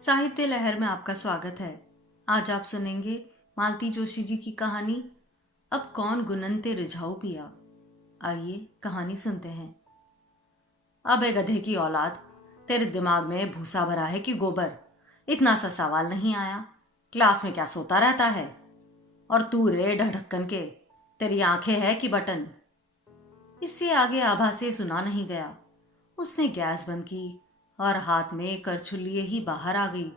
साहित्य लहर में आपका स्वागत है। आज आप सुनेंगे मालती जोशी जी की कहानी अब कौन गुननते रिझाऊ पिया। आइए कहानी सुनते हैं। अबे गधे की औलाद, तेरे दिमाग में भूसा भरा है कि गोबर? इतना सा सवाल नहीं आया। क्लास में क्या सोता रहता है? और तू रे ढक्कन के, तेरी आंखें है कि बटन? इससे आगे आभा से सुना नहीं गया। उसने गैस बंद की और हाथ में करछुल लिए ही बाहर आ गई।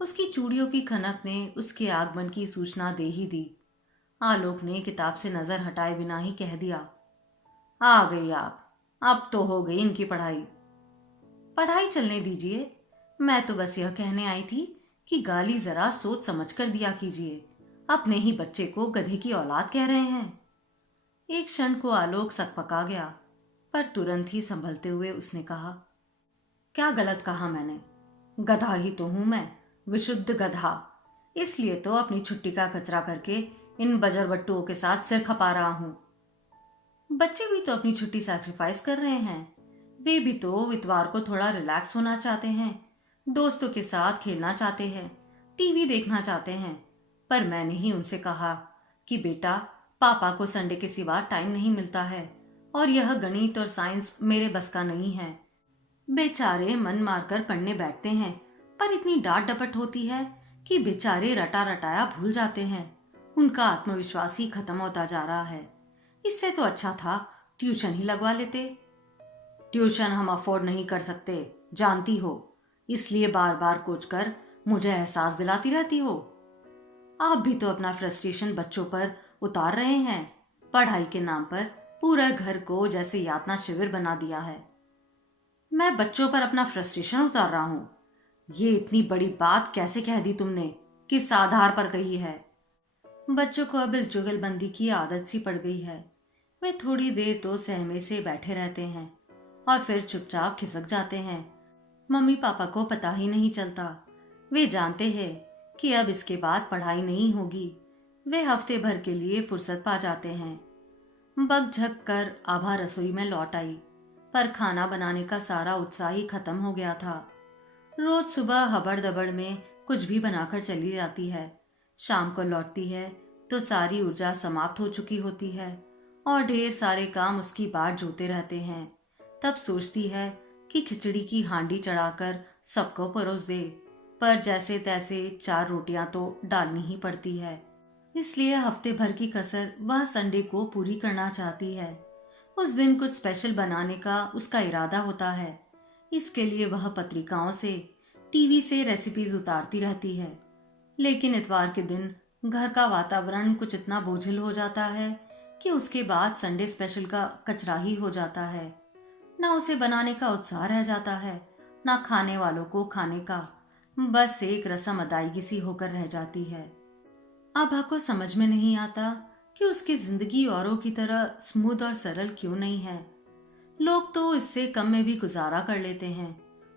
उसकी चूड़ियों की खनक ने उसके आगमन की सूचना दे ही दी। आलोक ने किताब से नजर हटाए बिना ही कह दिया, आ गई आप। अब तो हो गई इनकी पढ़ाई। पढ़ाई चलने दीजिए, मैं तो बस यह कहने आई थी कि गाली जरा सोच समझ कर दिया कीजिए। अपने ही बच्चे को गधे की औलाद कह रहे हैं। एक क्षण को आलोक सकपका गया, पर तुरंत ही संभलते हुए उसने कहा, क्या गलत कहा मैंने? गधा ही तो हूं मैं, विशुद्ध गधा। इसलिए तो अपनी छुट्टी का कचरा करके इन बजरबट्टुओं के साथ सिर खपा रहा हूं। बच्चे भी तो अपनी छुट्टी सैक्रिफाइस कर रहे हैं। वे भी तो इतवार को थोड़ा रिलैक्स होना चाहते हैं, दोस्तों के साथ खेलना चाहते हैं, टीवी देखना चाहते हैं। पर मैंने ही उनसे कहा कि बेटा, पापा को संडे के सिवा टाइम नहीं मिलता है और यह गणित और साइंस मेरे बस का नहीं है। बेचारे मन मारकर पढ़ने बैठते हैं, पर इतनी डांट डपट होती है कि बेचारे रटा रटाया भूल जाते हैं। उनका आत्मविश्वास ही खत्म होता जा रहा है। इससे तो अच्छा था ट्यूशन ही लगवा लेते। ट्यूशन हम अफोर्ड नहीं कर सकते, जानती हो। इसलिए बार बार कोच कर मुझे एहसास दिलाती रहती हो। आप भी तो अपना फ्रस्ट्रेशन बच्चों पर उतार रहे हैं। पढ़ाई के नाम पर पूरा घर को जैसे यातना शिविर बना दिया है। मैं बच्चों पर अपना फ्रस्ट्रेशन उतार रहा हूं? ये इतनी बड़ी बात कैसे कह दी तुमने? किस आधार पर कही है? बच्चों को अब इस जुगलबंदी की आदत सी पड़ गई है। वे थोड़ी देर तो सहमे से बैठे रहते हैं और फिर चुपचाप खिसक जाते हैं। मम्मी पापा को पता ही नहीं चलता। वे जानते हैं कि अब इसके बाद पढ़ाई नहीं होगी। वे हफ्ते भर के लिए फुर्सत पा जाते हैं। बक झक कर आभा रसोई में लौट आई, पर खाना बनाने का सारा उत्साह ही खत्म हो गया था। रोज सुबह हबड़ दबड़ में कुछ भी बनाकर चली जाती है। शाम को लौटती है तो सारी ऊर्जा समाप्त हो चुकी होती है और ढेर सारे काम उसकी बाट जोते रहते हैं। तब सोचती है कि खिचड़ी की हांडी चढ़ाकर सबको परोस दे, पर जैसे तैसे 4 रोटियां तो डालनी ही पड़ती है। इसलिए हफ्ते भर की कसर वह संडे को पूरी करना चाहती है। उस दिन कुछ स्पेशल बनाने का उसका इरादा होता है। इसके लिए वह पत्रिकाओं से, टीवी से रेसिपीज उतारती रहती है। लेकिन इतवार के दिन घर का वातावरण कुछ इतना बोझिल हो जाता है कि उसके बाद संडे स्पेशल का कचरा ही हो जाता है। ना उसे बनाने का उत्साह रह जाता है, ना खाने वालों को खाने का। बस एक रस्म अदायगी सी होकर रह जाती है। आभा को समझ में नहीं आता कि उसकी जिंदगी औरों की तरह स्मूथ और सरल क्यों नहीं है। लोग तो इससे कम में भी गुजारा कर लेते हैं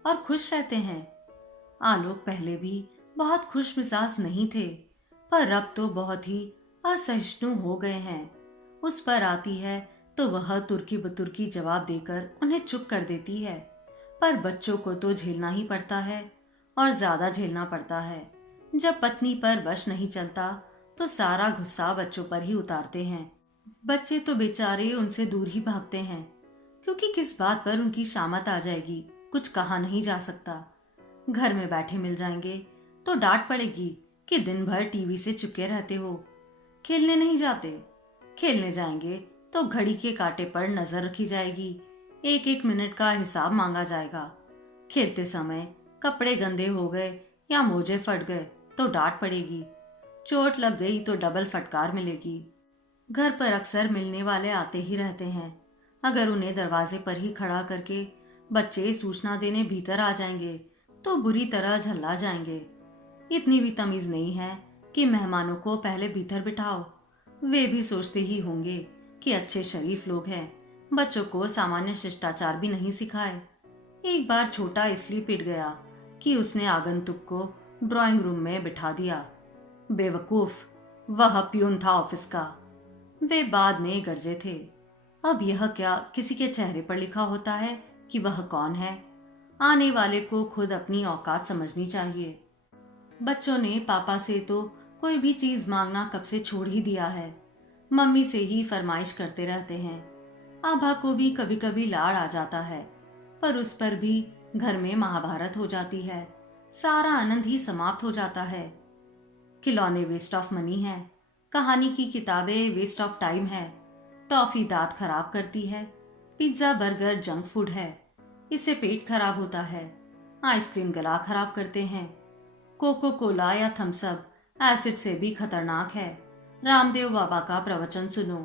और खुश रहते हैं। आलोक पहले भी बहुत खुश मिजाज नहीं थे, पर अब तो बहुत ही असहिष्णु हो गए हैं। उस पर आती है तो वह तुर्की बतुर्की जवाब देकर उन्हें चुप कर देती है। पर बच्चों को तो झेलना ही पड़ता है और ज्यादा झेलना पड़ता है। जब पत्नी पर वश नहीं चलता तो सारा गुस्सा बच्चों पर ही उतारते हैं। बच्चे तो बेचारे उनसे दूर ही भागते हैं, क्योंकि किस बात पर उनकी शामत आ जाएगी कुछ कहा नहीं जा सकता। घर में बैठे मिल जाएंगे तो डांट पड़ेगी कि दिन भर टीवी से चिपके रहते हो। खेलने नहीं जाते, खेलने जाएंगे तो घड़ी के कांटे पर नजर रखी जाएगी, एक एक मिनट का हिसाब मांगा जाएगा। खेलते समय कपड़े गंदे हो गए या मोजे फट गए तो डांट पड़ेगी, चोट लग गई तो डबल फटकार मिलेगी। घर पर अक्सर मिलने वाले आते ही रहते हैं। अगर उन्हें दरवाजे पर ही खड़ा करके बच्चे सूचना देने भीतर आ जाएंगे तो बुरी तरह झल्ला जाएंगे। इतनी भी तमीज नहीं है कि मेहमानों को पहले भीतर बिठाओ। वे भी सोचते ही होंगे कि अच्छे शरीफ लोग हैं, बच्चों को सामान्य शिष्टाचार भी नहीं सिखाए। एक बार छोटा इसलिए पिट गया कि उसने आगंतुक को ड्राइंग रूम में बिठा दिया। बेवकूफ, वह प्यून था ऑफिस का। वे बाद में गरजे थे। अब यह क्या किसी के चेहरे पर लिखा होता है कि वह कौन है? आने वाले को खुद अपनी औकात समझनी चाहिए। बच्चों ने पापा से तो कोई भी चीज मांगना कब से छोड़ ही दिया है। मम्मी से ही फरमाइश करते रहते हैं। आभा को भी कभी कभी लाड़ आ जाता है, पर उस पर भी घर में महाभारत हो जाती है। सारा आनंद ही समाप्त हो जाता है। खिलौने वेस्ट ऑफ मनी है, कहानी की किताबें वेस्ट ऑफ टाइम है, टॉफी दांत खराब करती है, पिज्जा बर्गर जंक फूड है, इससे पेट खराब होता है, आइसक्रीम गला खराब करते हैं, कोको कोला या थम्स अप एसिड से भी खतरनाक है, रामदेव बाबा का प्रवचन सुनो,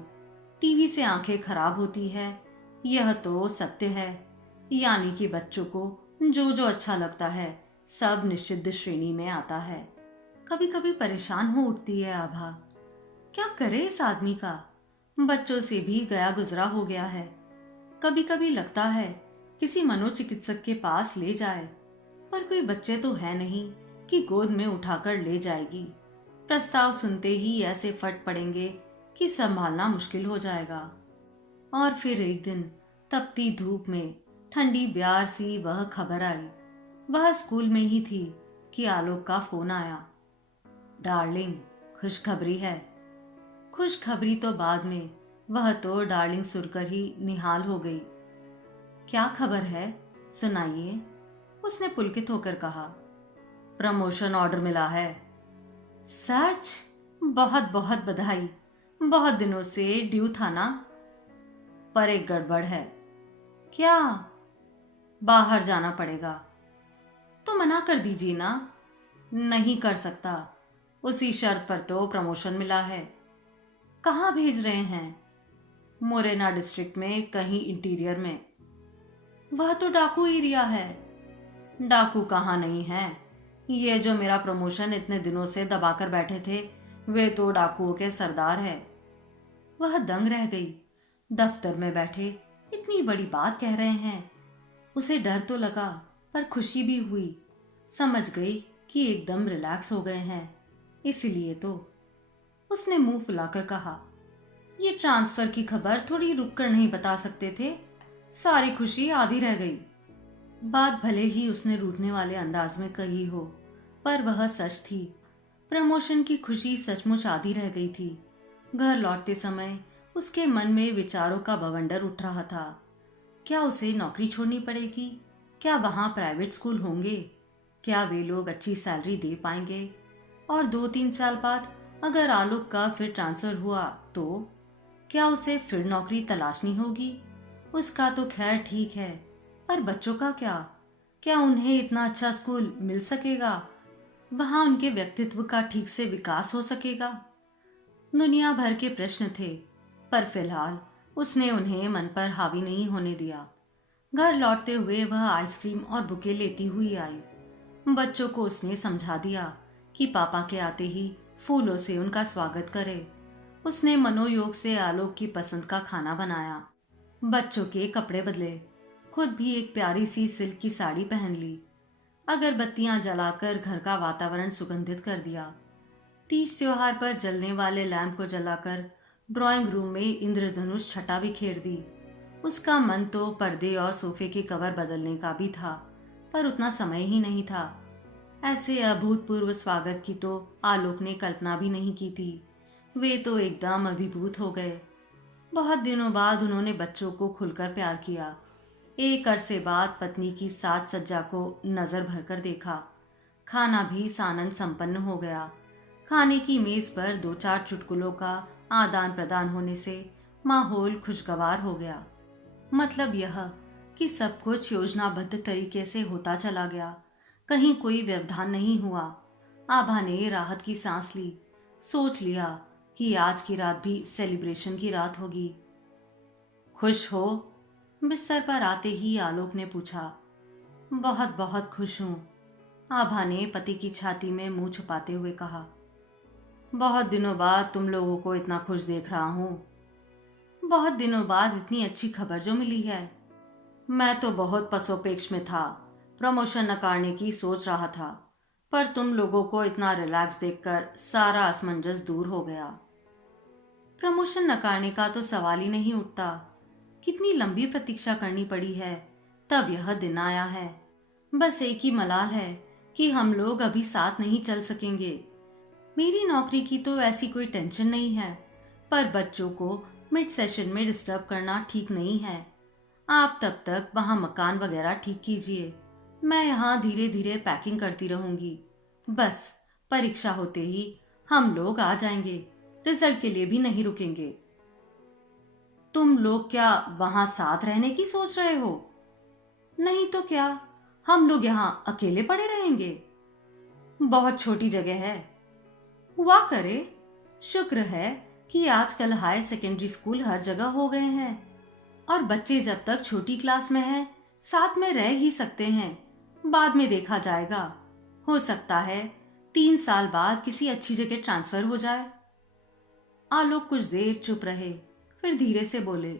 टीवी से आंखें खराब होती है, यह तो सत्य है। यानी कि बच्चों को जो जो अच्छा लगता है सब निषिद्ध श्रेणी में आता है। कभी कभी परेशान हो उठती है आभा, क्या करे इस आदमी का, बच्चों से भी गया गुजरा हो गया है। कभी कभी लगता है किसी मनोचिकित्सक के पास ले जाए, पर कोई बच्चे तो है नहीं कि गोद में उठाकर ले जाएगी। प्रस्ताव सुनते ही ऐसे फट पड़ेंगे कि संभालना मुश्किल हो जाएगा। और फिर एक दिन तपती धूप में ठंडी ब्यार सी वह खबर आई। वह स्कूल में ही थी कि आलोक का फोन आया। डार्लिंग, खुशखबरी है। खुशखबरी तो बाद में, वह तो डार्लिंग सुनकर ही निहाल हो गई। क्या खबर है, सुनाइए, उसने पुलकित होकर कहा। प्रमोशन ऑर्डर मिला है। सच? बहुत बहुत बधाई, बहुत दिनों से ड्यू था ना। पर एक गड़बड़ है। क्या? बाहर जाना पड़ेगा। तो मना कर दीजिए ना। नहीं कर सकता, उसी शर्त पर तो प्रमोशन मिला है। कहाँ भेज रहे हैं? मोरेना डिस्ट्रिक्ट में, कहीं इंटीरियर में। वह तो डाकू एरिया है। डाकू कहाँ नहीं है, ये जो मेरा प्रमोशन इतने दिनों से दबाकर बैठे थे वे तो डाकुओं के सरदार है। वह दंग रह गई। दफ्तर में बैठे इतनी बड़ी बात कह रहे हैं। उसे डर तो लगा, पर खुशी भी हुई। समझ गई कि एकदम रिलैक्स हो गए हैं, इसीलिए तो। उसने मुंह फुलाकर कहा, ये ट्रांसफर की खबर थोड़ी रुक कर नहीं बता सकते थे? सारी खुशी आधी रह गई। बात भले ही उसने रूठने वाले अंदाज में कही हो, पर वह सच थी। प्रमोशन की खुशी सचमुच आधी रह गई थी। घर लौटते समय उसके मन में विचारों का बवंडर उठ रहा था। क्या उसे नौकरी छोड़नी पड़ेगी? क्या वहां प्राइवेट स्कूल होंगे? क्या वे लोग अच्छी सैलरी दे पाएंगे? और 2-3 साल बाद अगर आलोक का फिर ट्रांसफर हुआ तो क्या उसे फिर नौकरी तलाशनी होगी? उसका तो खैर ठीक है, पर बच्चों का क्या? क्या उन्हें इतना अच्छा स्कूल मिल सकेगा? वहां उनके व्यक्तित्व का ठीक से विकास हो सकेगा? दुनिया भर के प्रश्न थे, पर फिलहाल उसने उन्हें मन पर हावी नहीं होने दिया। घर लौटते हुए वह आइसक्रीम और बुके लेती हुई आई। बच्चों को उसने समझा दिया कि पापा के आते ही फूलों से उनका स्वागत करे। उसने मनोयोग से आलोक की पसंद का खाना बनाया, बच्चों के कपड़े बदले, खुद भी एक प्यारी सी सिल्क की साड़ी पहन ली। अगरबत्तियां जलाकर घर का वातावरण सुगंधित कर दिया। तीज त्योहार पर जलने वाले लैंप को जलाकर ड्राइंग रूम में इंद्रधनुष छटा बिखेर दी। उसका मन तो पर्दे और सोफे के कवर बदलने का भी था, पर उतना समय ही नहीं था। ऐसे अभूतपूर्व स्वागत की तो आलोक ने कल्पना भी नहीं की थी। वे तो एकदम अभिभूत हो गए। बहुत दिनों बाद उन्होंने बच्चों को खुलकर प्यार किया। एक अरसे बाद पत्नी की साज सज्जा को नजर भरकर देखा। खाना भी सानंद संपन्न हो गया। खाने की मेज पर 2-4 चुटकुलों का आदान प्रदान होने से माहौल खुशगवार हो गया। मतलब यह कि सब कुछ योजनाबद्ध तरीके से होता चला गया, कहीं कोई व्यवधान नहीं हुआ। आभा ने राहत की सांस ली। सोच लिया कि आज की रात भी सेलिब्रेशन की रात होगी। खुश हो? बिस्तर पर आते ही आलोक ने पूछा। बहुत बहुत खुश हूं, आभा ने पति की छाती में मुंह छुपाते हुए कहा। बहुत दिनों बाद तुम लोगों को इतना खुश देख रहा हूं। बहुत दिनों बाद इतनी अच्छी खबर जो मिली है। मैं तो बहुत पसोपेक्ष में था, प्रमोशन नकारने की सोच रहा था, पर तुम लोगों को इतना रिलैक्स देखकर सारा असमंजस दूर हो गया। प्रमोशन नकारने का तो सवाल ही नहीं उठता। कितनी लंबी प्रतीक्षा करनी पड़ी है, तब यह दिन आया है। बस एक ही मलाल है कि हम लोग अभी साथ नहीं चल सकेंगे। मेरी नौकरी की तो ऐसी कोई टेंशन नहीं है, पर बच्चों को मिड सेशन में डिस्टर्ब करना ठीक नहीं है। आप तब तक वहां मकान वगैरह ठीक कीजिए, मैं यहाँ धीरे धीरे पैकिंग करती रहूंगी। बस परीक्षा होते ही हम लोग आ जाएंगे, रिजल्ट के लिए भी नहीं रुकेंगे। तुम लोग क्या वहां साथ रहने की सोच रहे हो? नहीं तो क्या, हम लोग यहाँ अकेले पड़े रहेंगे? बहुत छोटी जगह है। हुआ करे, शुक्र है कि आजकल हायर सेकेंडरी स्कूल हर जगह हो गए हैं और बच्चे जब तक छोटी क्लास में हैं साथ में रह ही सकते हैं। बाद में देखा जाएगा, हो सकता है 3 साल बाद किसी अच्छी जगह ट्रांसफर हो जाए। आलोक कुछ देर चुप रहे, फिर धीरे से बोले,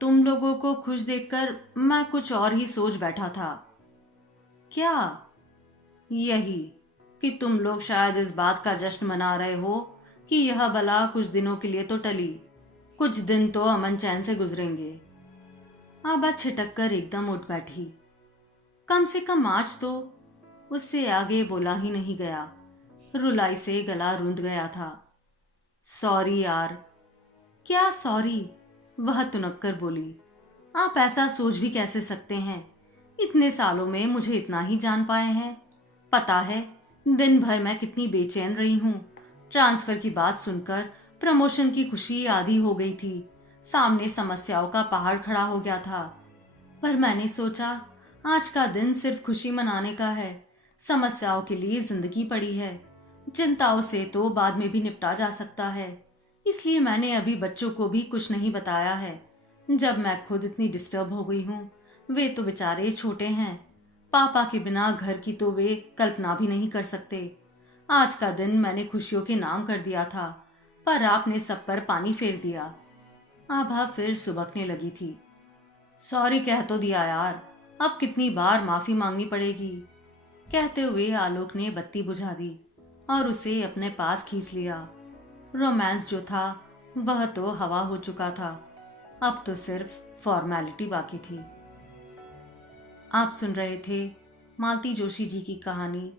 तुम लोगों को खुश देखकर मैं कुछ और ही सोच बैठा था। क्या? यही कि तुम लोग शायद इस बात का जश्न मना रहे हो कि यह बला कुछ दिनों के लिए तो टली, कुछ दिन तो अमन चैन से गुजरेंगे। आबा छिटक कर एकदम उठ बैठी। कम से कम आज तो उससे आगे बोला ही नहीं गया, रुलाई से गला रूंध गया था। सॉरी यार। क्या सॉरी? वह तुनक कर बोली। आप ऐसा सोच भी कैसे सकते हैं? इतने सालों में मुझे इतना ही जान पाए हैं। पता है दिन भर मैं कितनी बेचैन रही हूँ। ट्रांसफर की बात सुनकर प्रमोशन की खुशी आधी हो गई थी, सामने समस्याओं का पहाड़ खड़ा हो गया था। पर मैंने सोचा आज का दिन सिर्फ खुशी मनाने का है, समस्याओं के लिए जिंदगी पड़ी है। चिंताओं से तो बाद में भी निपटा जा सकता है, इसलिए मैंने अभी बच्चों को भी कुछ नहीं बताया है। जब मैं खुद इतनी डिस्टर्ब हो गई हूँ, वे तो बेचारे छोटे हैं, पापा के बिना घर की तो वे कल्पना भी नहीं कर सकते। आज का दिन मैंने खुशियों के नाम कर दिया था, पर आपने सब पर पानी फेर दिया। आभा फिर सुबकने लगी थी। सॉरी कह तो दिया यार, अब कितनी बार माफी मांगनी पड़ेगी? कहते हुए आलोक ने बत्ती बुझा दी और उसे अपने पास खींच लिया। रोमांस जो था वह तो हवा हो चुका था, अब तो सिर्फ फॉर्मेलिटी बाकी थी। आप सुन रहे थे मालती जोशी जी की कहानी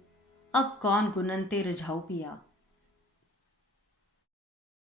अब कौन गुननते रिझाऊ पिया।